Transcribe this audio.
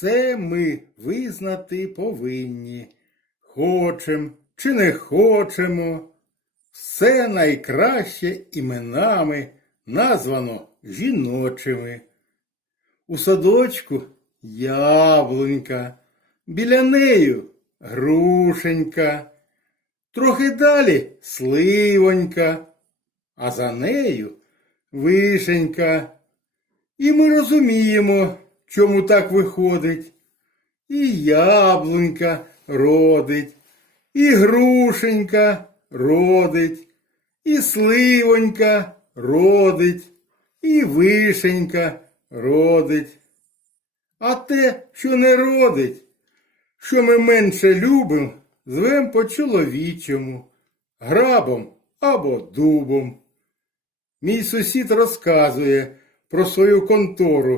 Це ми визнати повинні. Хочем чи не хочемо. Все найкраще іменами названо жіночими. У садочку яблунька, біля нею грушенька, трохи далі сливонька, а за нею вишенька. І ми розуміємо, чому так виходить. І яблунька родить, і грушенька родить, і сливонька родить, і вишенька родить. А те, що не родить, що ми менше любимо, звем по чоловічому, грабом або дубом. Мій сусід розказує про свою контору